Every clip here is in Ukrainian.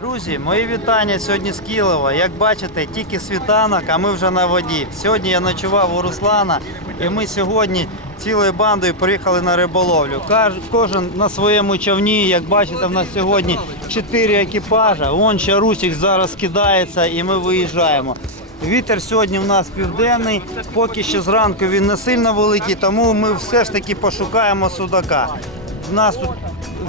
Друзі, мої вітання сьогодні з Кілова. Як бачите, тільки світанок, а ми вже на воді. Сьогодні я ночував у Руслана, і ми сьогодні цілою бандою приїхали на риболовлю. Кожен на своєму човні. Як бачите, в нас сьогодні чотири екіпажа. Вон ще Русік зараз кидається і ми виїжджаємо. Вітер сьогодні у нас південний, поки що зранку він не сильно великий, тому ми все ж таки пошукаємо судака. У нас тут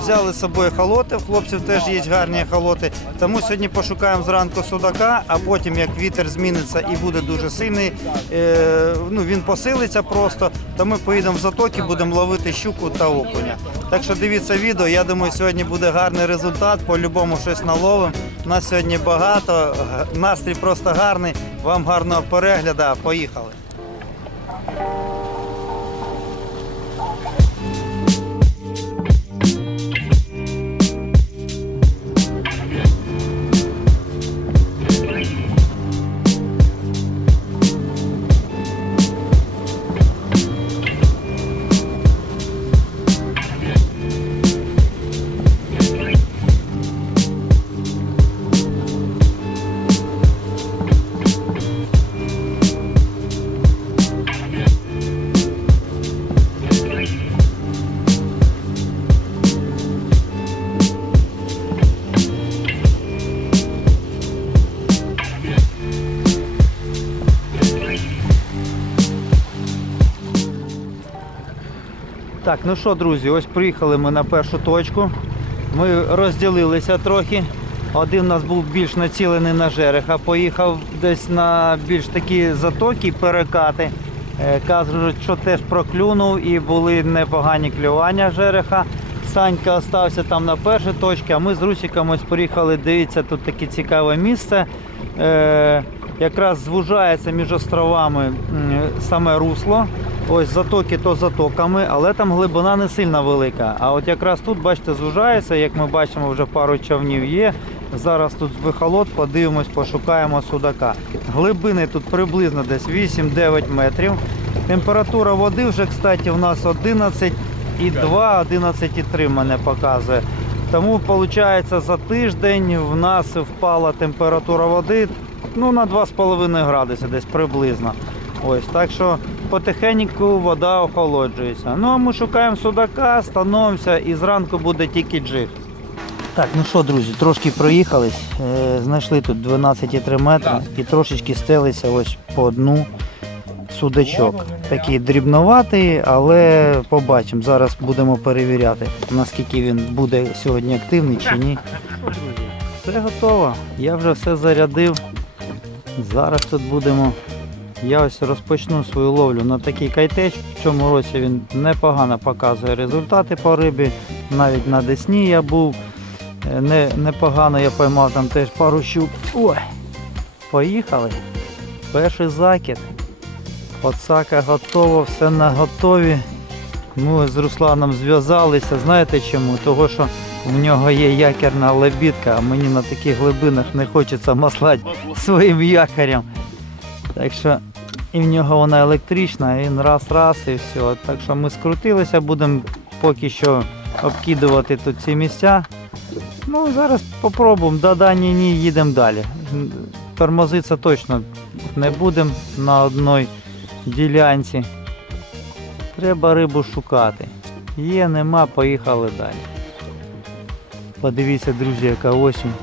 взяли з собою холоти, в хлопців теж є гарні холоти. Тому сьогодні пошукаємо зранку судака, а потім, як вітер зміниться і буде дуже сильний, е, ну, він посилиться просто, то ми поїдемо в затоки, будемо ловити щуку та окуня. Так що дивіться відео, я думаю, сьогодні буде гарний результат, по-любому щось наловимо. Нас сьогодні багато, настрій просто гарний. Вам гарного перегляду, поїхали. Ну що, друзі, ось приїхали ми на першу точку. Ми розділилися трохи. Один у нас був більш націлений на жереха, поїхав десь на більш такі затоки, перекати. Е, Кажуть, що теж проклюнув і були непогані клювання жереха. Санька остався там на першій точці, а ми з Русиком ось приїхали. Дивіться, тут таке цікаве місце. Е, якраз звужається між островами саме русло. Ось затоки то затоками, але там глибина не сильно велика. А от якраз тут, бачите, звужається, як ми бачимо, вже пару човнів є. Зараз тут вихолод, подивимось, пошукаємо судака. Глибини тут приблизно десь 8-9 метрів. Температура води вже, кстати, у нас 11,2, 11,3 мене показує. Тому, виходить, за тиждень в нас впала температура води ну, на 2,5 градуси десь приблизно. Ось, так що потихеньку вода охолоджується. Ну а ми шукаємо судака, становимося і зранку буде тільки джиг. Так, ну що, друзі, трошки проїхались, е, знайшли тут 12,3 метри і трошечки стелися ось по дну судачок. Такий дрібноватий, але побачимо. Зараз будемо перевіряти, наскільки він буде сьогодні активний чи ні. Все готово. Я вже все зарядив. Зараз тут будемо. Я ось розпочну свою ловлю на такий кайтеч. В цьому році він непогано показує результати по рибі. Навіть на Десні я був. Е, Не, непогано я поймав там теж пару щук. Ой! Поїхали. Перший закид. Подсака готова, все на готові. Ми з Русланом зв'язалися. Знаєте чому? Того, що в нього є якерна лебідка, а мені на таких глибинах не хочеться маслати своїм якорем. Так що і в нього вона електрична, і він раз-раз і все. Так що ми скрутилися, будемо поки що обкидувати тут ці місця. Ну, зараз попробуємо, да-да, ні, ні, їдемо далі. Тормозитися точно не будемо на одній ділянці. Треба рибу шукати. Є, нема, поїхали далі. Подивіться, друзі, яка осінь.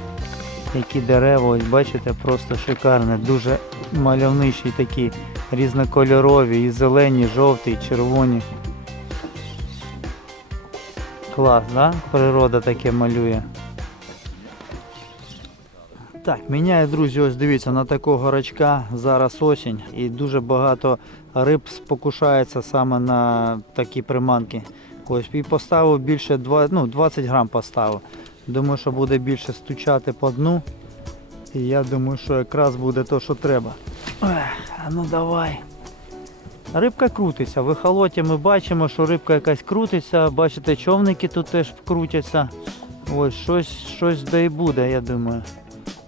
Які дерева, ось бачите, просто шикарне, дуже мальовничі такі різнокольорові, і зелені, і жовті, і червоні. Клас, да? Природа таке малює. Так, міняю, друзі, ось дивіться, на такого рачка зараз осінь і дуже багато риб спокушається саме на такі приманки. Ось і поставив більше два- ну, 20 грам поставив. Думаю, що буде більше стучати по дну. І я думаю, що якраз буде то, що треба. Ну давай. Рибка крутиться. В ехолоті ми бачимо, що рибка якась крутиться. Бачите, човники тут теж крутяться. Ось щось, щось да і буде, я думаю.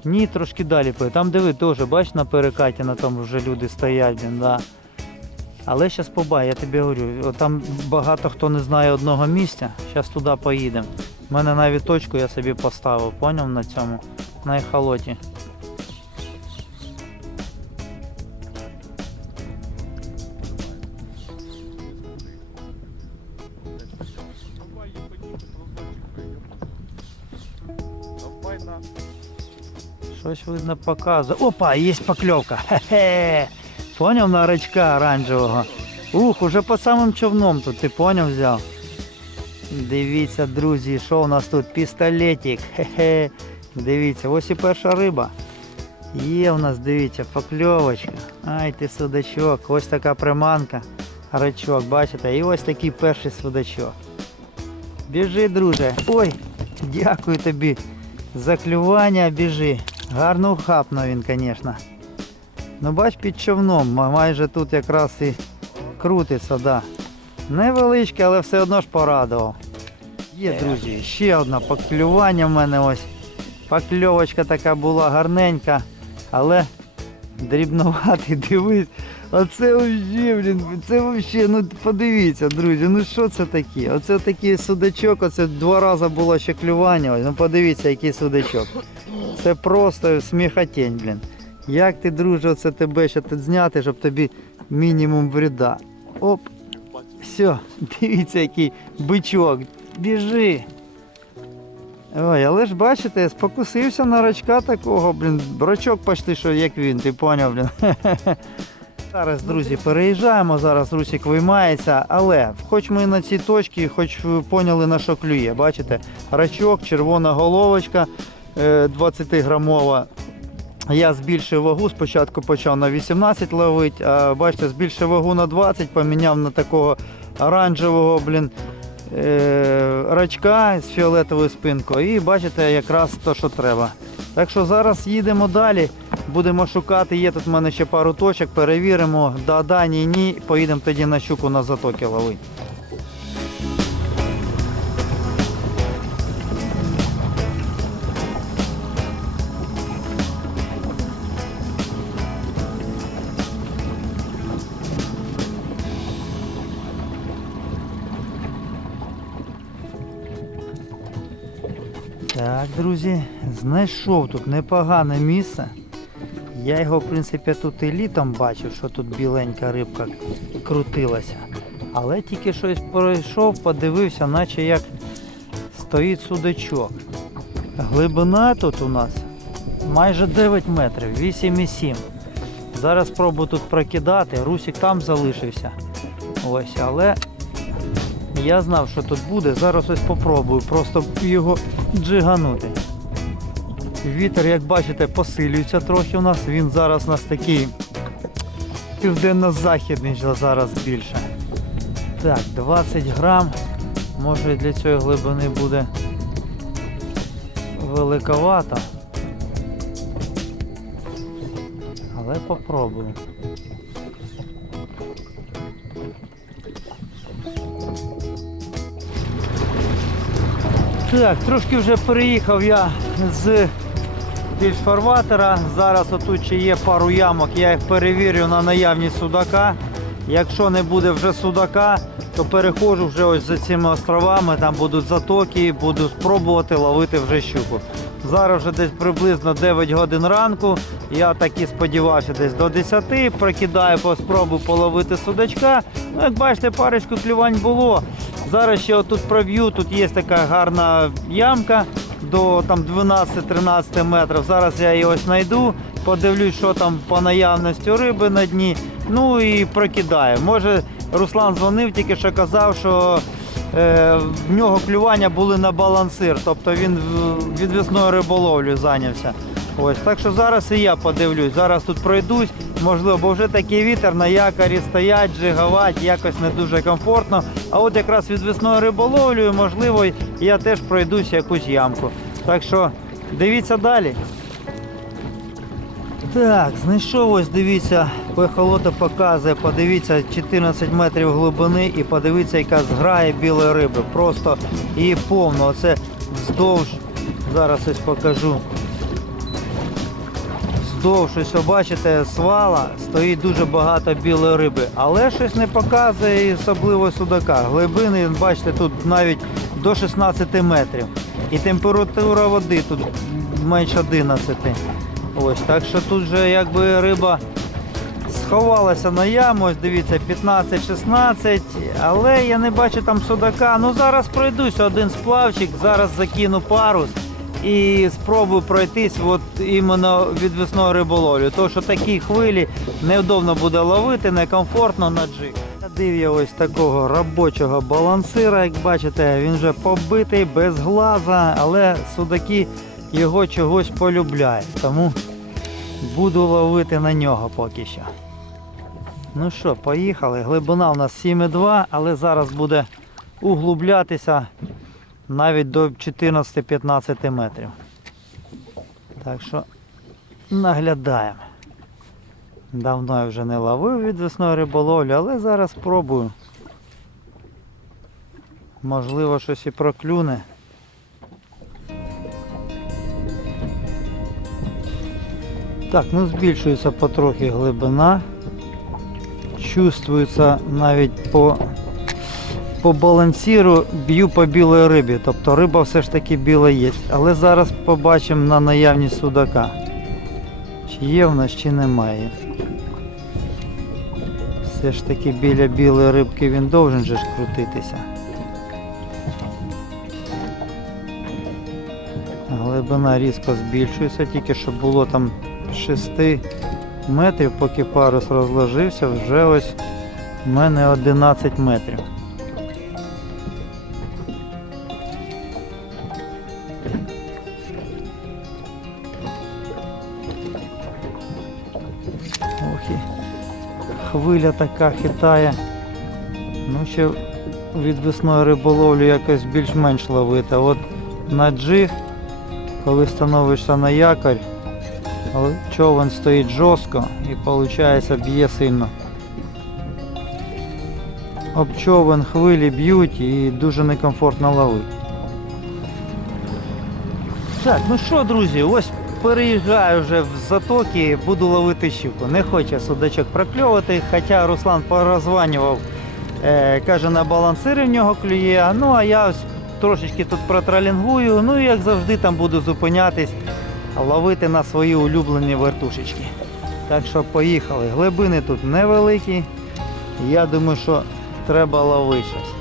Ні, трошки далі. Там диви теж, бач на перекаті, на тому вже люди стоять, да. Але зараз побай, я тобі говорю, там багато хто не знає одного місця. Зараз туди поїдемо. У мене навіть точку я собі поставив, поняв на цьому на ехолоті. Давай. Щось видно показує. Опа, є покльовка. Хе-хе. Поняв на рачка оранжевого. Ух, уже по самим човном тут, ти поняв взяв. Дивіться, друзі, що у нас тут? Пістолетик. Хе-хе. Дивіться, ось і перша риба. Є у нас, дивіться, покльовочка. Ай ти судачок, ось така приманка. Рачок, бачите? І ось такий перший судачок. Біжи, друже. Ой, дякую тобі за клювання, біжи. Гарно хапнув він, звісно. Ну бач під човном, майже тут якраз і крутиться, да. Невеличке, але все одно ж порадував. Є, друзі, ще одне поклювання в мене ось. Покльовочка така була гарненька, але дрібноватий, дивись. Оце взагалі, блін, це взагалі, ну подивіться, друзі, ну що це таке? Оце такий судачок, оце два рази було ще клювання. Ну подивіться, який судачок. Це просто сміхотень, блін. Як ти, друже, оце тебе ще тут зняти, щоб тобі мінімум вреда. Оп, все, дивіться, який бичок. Біжи. Ой, але ж бачите, спокусився на рачка такого, блін, брачок почти, що як він, ти поняв, блін. Зараз, друзі, переїжджаємо, зараз Русик виймається, але хоч ми на цій точці, хоч ви поняли на що клює. Бачите, рачок, червона головочка е, 20-грамова. Я збільшив вагу, спочатку почав на 18 ловити, а бачите, збільшив вагу на 20, поміняв на такого оранжевого, блін, е, рачка з фіолетовою спинкою. І бачите, якраз то, що треба. Так що зараз їдемо далі, будемо шукати. Є тут в мене ще пару точок, перевіримо. Да, да, ні, ні. Поїдемо тоді на щуку на затоки ловити. Так, друзі, знайшов тут непогане місце. Я його, в принципі, тут і літом бачив, що тут біленька рибка крутилася. Але тільки щось пройшов, подивився, наче як стоїть судачок. Глибина тут у нас майже 9 метрів, 8,7. Зараз спробую тут прокидати, Русик там залишився. Ось, але я знав, що тут буде. Зараз ось попробую просто його джиганути. Вітер, як бачите, посилюється трохи у нас. Він зараз у нас такий південно-західний зараз більше. Так, 20 грам. Може для цієї глибини буде великовато. Але попробую. Так, трошки вже переїхав я з більш фарватера. Зараз отут ще є пару ямок, я їх перевірю на наявність судака. Якщо не буде вже судака, то переходжу вже ось за цими островами, там будуть затоки, буду спробувати ловити вже щуку. Зараз вже десь приблизно 9 годин ранку. Я так і сподівався, десь до 10 прокидаю, спробую половити судачка. Ну, як бачите, парочку клювань було. Зараз ще отут проб'ю, тут є така гарна ямка до там 12-13 метрів. Зараз я ось знайду, подивлюсь, що там по наявності риби на дні. Ну і прокидаю. Може, Руслан дзвонив, тільки що казав, що е, в нього клювання були на балансир, тобто він відвісною риболовлю зайнявся. Ось, так що зараз і я подивлюсь. Зараз тут пройдусь, можливо, бо вже такий вітер на якорі стоять, джиговать, якось не дуже комфортно. А от якраз відвісною риболовлею, можливо, я теж пройдусь якусь ямку. Так що дивіться далі. Так, знайшов ось, дивіться, пехолота показує, подивіться 14 метрів глибини і подивіться, яка зграє білої риби. Просто її повно. Оце вздовж. Зараз ось покажу. Вздовж, ось бачите, свала стоїть дуже багато білої риби, але щось не показує особливо судака. Глибини, бачите, тут навіть до 16 метрів. І температура води тут менш 11. Ось, так що тут вже якби риба сховалася на яму, ось дивіться, 15-16, але я не бачу там судака. Ну зараз пройдусь один сплавчик, зараз закину парус і спробую пройтись от іменно від весної риболовлі. Тому що такі хвилі невдобно буде ловити, некомфортно на джиг. Садив я ось такого робочого балансира, як бачите, він вже побитий, без глаза, але судаки його чогось полюбляють. Тому буду ловити на нього поки що. Ну що, поїхали. Глибина у нас 7,2, але зараз буде углублятися навіть до 14-15 метрів. Так що наглядаємо. Давно я вже не ловив від весної риболовлі, але зараз спробую. Можливо, щось і проклюне. Так, ну збільшується потрохи глибина. Чувствується навіть по, по балансіру б'ю по білої рибі. Тобто риба все ж таки біла є. Але зараз побачимо на наявність судака. Чи є в нас, чи немає. Все ж таки біля білої рибки він должен же ж крутитися. Глибина різко збільшується, тільки що було там 6 метрів, поки парус розложився, вже ось у мене 11 метрів. Хвиля така хитає. Ну ще від весної риболовлі якось більш-менш ловити. От на джиг, коли становишся на якорь, човен стоїть жорстко і виходить б'є сильно. Об човен хвилі б'ють і дуже некомфортно ловити. Так, ну що, друзі, ось переїжджаю вже в затоки, буду ловити щуку. Не хоче судачок прокльовувати, хоча Руслан порозванював, е, каже, на балансири в нього клює. Ну а я трошечки тут протралінгую, ну і як завжди там буду зупинятись, ловити на свої улюблені вертушечки. Так що поїхали. Глибини тут невеликі. Я думаю, що треба ловити щось.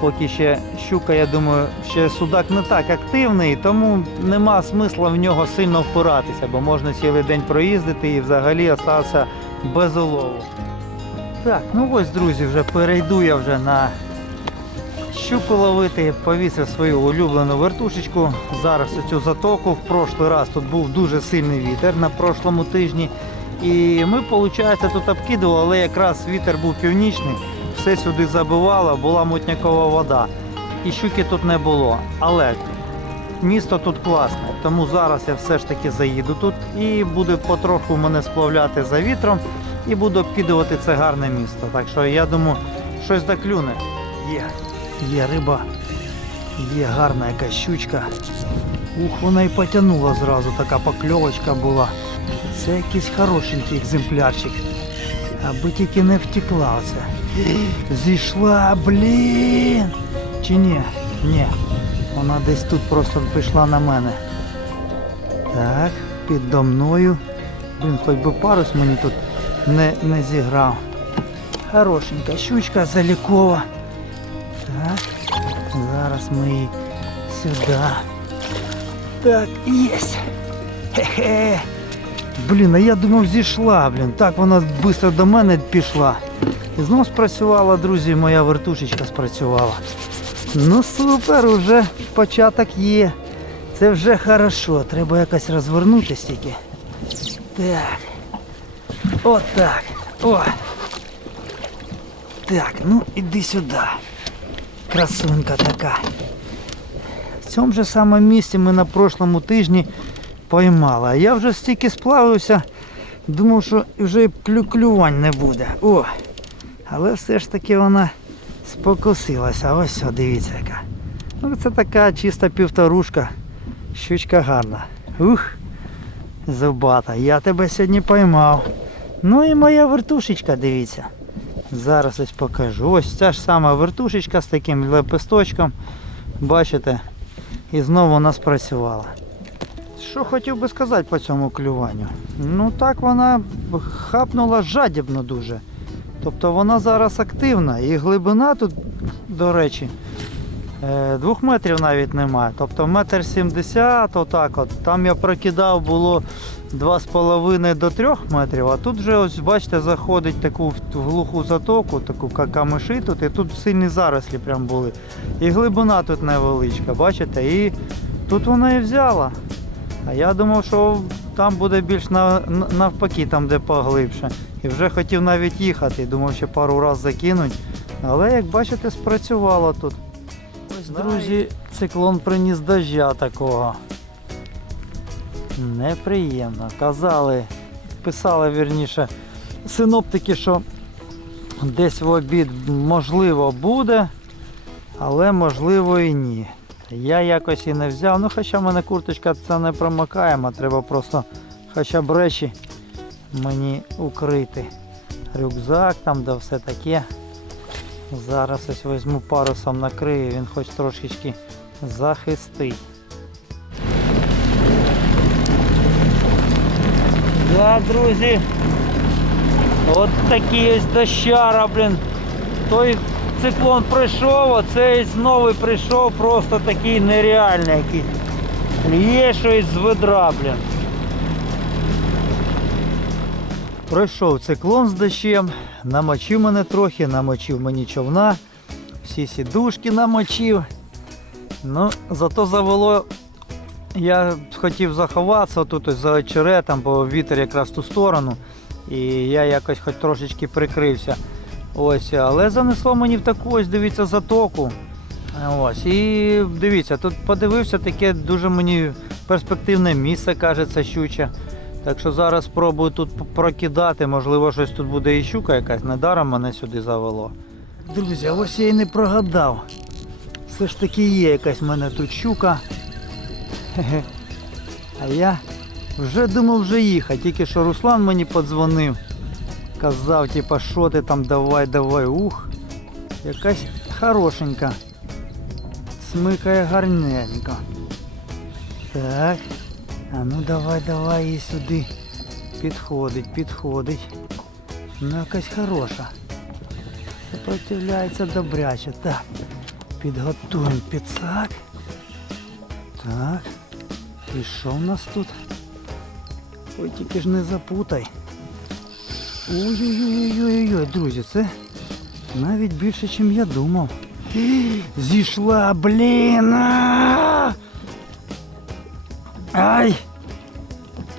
Поки ще щука, я думаю, ще судак не так активний, тому нема смисла в нього сильно впиратися, бо можна цілий день проїздити і взагалі остатися без улову. Так, ну ось, друзі, вже перейду я вже на щуку ловити, повісив свою улюблену вертушечку. Зараз у цю затоку. В прошлий раз тут був дуже сильний вітер на прошлому тижні. І ми, виходить, тут обкидували, але якраз вітер був північний, все сюди забивало, була мутнякова вода. І щуки тут не було. Але місто тут класне, тому зараз я все ж таки заїду тут і буду потроху мене сплавляти за вітром і буду обкидувати це гарне місто. Так що я думаю, щось доклюне. Є, є риба, є гарна якась щучка. Ух, вона і потягнула зразу, така покльовочка була. Це якийсь хорошенький екземплярчик. Аби тільки не втекла оце. Зійшла, блін. Чи ні? Ні. Вона десь тут просто пішла на мене. Так, піддо мною. Блін, хоч би парус мені тут не, не зіграв. Хорошенька щучка залікова. Так, зараз ми її сюди. Так, єсть. Хе-хе. Блін, а я думав зійшла, блін. Так вона швидко до мене пішла. І знов спрацювала, друзі, моя вертушечка спрацювала. Ну супер, уже початок є. Це вже хорошо. Треба якось розвернутися тільки. Так. От так. О. Так, ну іди сюди. Красунька така. В цьому же самому місці ми на прошлому тижні поймали. А я вже стільки сплавився, думав, що вже і клю клювань не буде. О! Але все ж таки вона спокусилася. Ось дивіться яка. Ну це така чиста півторушка. Щучка гарна. Ух! Зубата, я тебе сьогодні поймав. Ну і моя вертушечка, дивіться. Зараз ось покажу. Ось ця ж сама вертушечка з таким лепесточком. Бачите? І знову вона спрацювала. Що хотів би сказати по цьому клюванню? Ну так вона хапнула жадібно дуже. Тобто вона зараз активна і глибина тут, до речі, е, двох метрів навіть немає. Тобто метр сімдесят, отак от. Там я прокидав було 2,5 до 3 метрів, а тут вже ось бачите, заходить таку глуху затоку, таку ка- камиші тут, і тут сильні зарослі прям були. І глибина тут невеличка, бачите? І тут вона і взяла. А я думав, що там буде більш на, на- навпаки, там де поглибше. І вже хотів навіть їхати, думав, ще пару разів закинуть. Але як бачите, спрацювало тут. Ось, друзі, циклон приніс дождя такого. Неприємно. Казали, писали вірніше синоптики, що десь в обід можливо буде, але можливо і ні. Я якось і не взяв. Ну хоча в мене курточка це не промокаємо, треба просто хоча б речі мені укрити. Рюкзак там да все таке. Зараз ось візьму парусом накрию, він хоч трошечки захистить. Да, друзі. От такий ось дощара, блін. Той циклон прийшов, а цей новий прийшов, просто такий нереальний якийсь. Лє щось з ведра, блін. Пройшов циклон з дощем, намочив мене трохи, намочив мені човна, всі сідушки намочив. Ну, зато завело. Я хотів заховатися тут за очеретом, бо вітер якраз в ту сторону. І я якось хоч трошечки прикрився. Ось, але занесло мені в таку ось, дивіться, затоку. Ось, і дивіться, тут подивився таке дуже мені перспективне місце, кажеться, щуче. Так що зараз спробую тут прокидати, можливо, щось тут буде і щука якась, недаром мене сюди завело. Друзі, ось я і не прогадав. Все ж таки є якась в мене тут щука. Хе-хе. А я вже думав вже їхати, тільки що Руслан мені подзвонив. Казав, типа, що ти там, давай, давай, ух. Якась хорошенька. Смикає гарненько. Так. А ну давай, давай її сюди. Підходить, підходить. Ну якась хороша. Сопротивляється добряче. Так. Підготуємо підсак. Так. І що в нас тут? Ой, тільки ж не запутай. Ой-ой-ой-ой-ой, друзі, це навіть більше, ніж я думав. Зійшла, блін! Ай!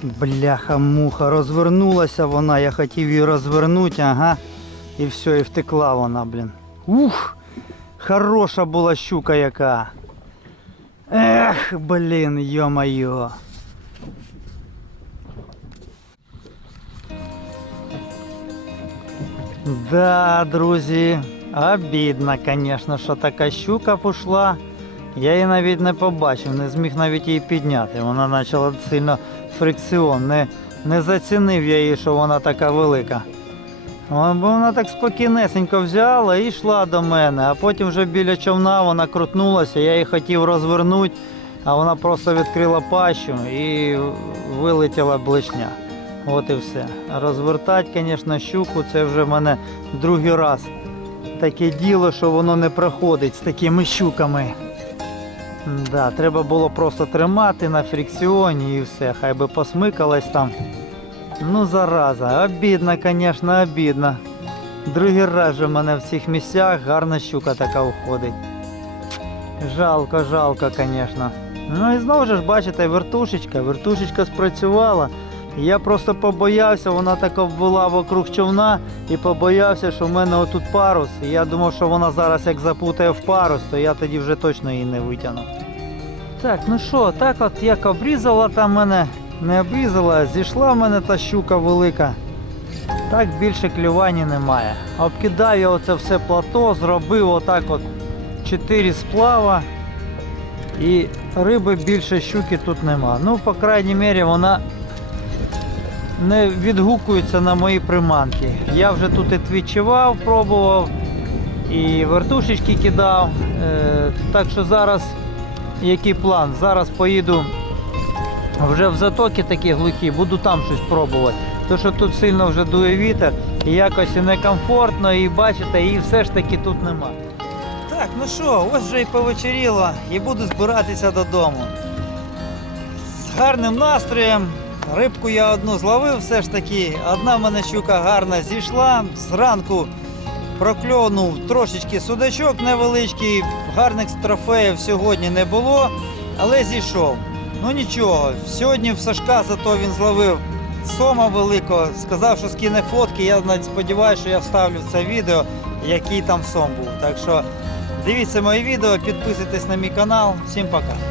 Бляха-муха, розвернулася вона, я хотів її розвернути, ага. І все, і втекла вона, блін. Ух! Хороша була щука яка. Ех, блін, йо-моє. Да, друзі, обідно, звісно, що така щука пішла. Я її навіть не побачив, не зміг навіть її підняти. Вона почала сильно фрикціон. Не, не зацінив я її, що вона така велика. Вона- так спокійнесенько взяла і йшла до мене, а потім вже біля човна вона крутнулася, я її хотів розвернути, а вона просто відкрила пащу і вилетіла блишня. От і все. Розвертати, звісно, щуку, це вже в мене другий раз. Таке діло, що воно не проходить з такими щуками. Да, треба було просто тримати на фрикціоні і все, хай би посмикалась там. Ну зараза, обідно, звісно, обідно. Другий раз же в мене в цих місцях гарна щука така уходить. Жалко, жалко, звісно. Ну і знову ж бачите, вертушечка, вертушечка спрацювала. Я просто побоявся, вона така була вокруг човна і побоявся, що в мене отут парус. І я думав, що вона зараз як запутає в парус, то я тоді вже точно її не витягну. Так, ну що, так от як обрізала там мене, не обрізала, зійшла в мене та щука велика. Так більше клювання немає. Обкидав я оце все плато, зробив отак от 4 сплава. І риби більше щуки тут нема. Ну, по крайній мірі, вона не відгукується на мої приманки. Я вже тут і твічував, пробував, і вертушечки кидав. Е, так що зараз який план? Зараз поїду вже в затоки такі глухі, буду там щось пробувати. То що тут сильно вже дує вітер, і якось некомфортно, і бачите, і все ж таки тут нема. Так, ну що, ось вже і повечеріло, і буду збиратися додому. З гарним настроєм. Рибку я одну зловив все ж таки. Одна мене щука гарна зійшла. Зранку прокльонув трошечки судачок невеличкий. Гарних трофеїв сьогодні не було, але зійшов. Ну нічого, сьогодні в Сашка зато він зловив сома великого. Сказав, що скине фотки. Я навіть сподіваюся, що я вставлю це відео, який там сом був. Так що дивіться моє відео, підписуйтесь на мій канал. Всім пока.